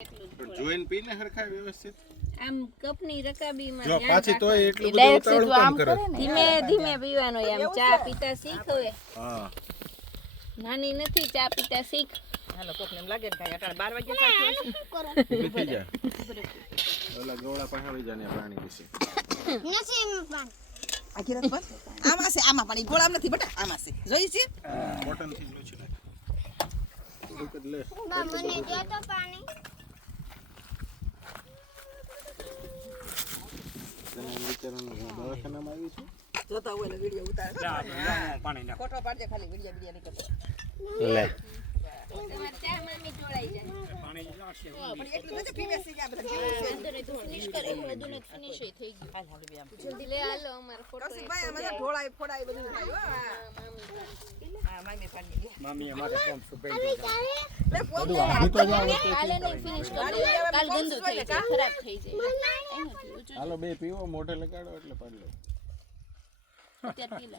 Join પીને હરખા વ્યવસ્થિત આમ કપની રકાબીમાં જો ધ્યાન પાછી તોય રાખવાનું. એટલું બધું ઉતાવળું કામ કરે ધીમે ધીમે પીવાનો એમ ચા પીતા શીખ હવે હા નાની નથી ચા પીતા શીખ હાલો કોકને એમ લાગે ને કાંઈ અટાણે 12 વાગ્યા સાથે ઊભી થઈ જા ઓલા ગોળા પાસે આવી જાને પાણી પીશે આમાં છે આમાં પણ ઈ ગોળામ નથી બટા આમાં છે જોઈ છે કોટન થી લો છે થોડુંક જ લે તને વિચારવાનું દવાખાનામાં આવી છે જોતા હોય ને વિડિયો ઉતારે ફોટો પાડજે ખાલી વિડિયો નહીં કરતો લે તમારે ચા મામી જોડાઈ જાય પણ એટલું નથી પીવે છે કે આ બધા અંદર તો ફિનિશ કરે બધું ને ફિનિશ થઈ ગયું હાલ હાલ બી આમ જલ્દી લે હાલો અમારો ફોટો ભાઈ આમાં તો ઢોળાય ફોડાય બધું થાય હો હા મામી પાડી લે મામી અમારે ફોર્મ સુપેન લે ફોન હાલે નહીં ફિનિશ કરી કાલ ગંદુ થઈ જાય ખરાબ થઈ જાય હાલો બે પીવો મોઢે લગાડો એટલે પાડ લો અત્યારે પી લે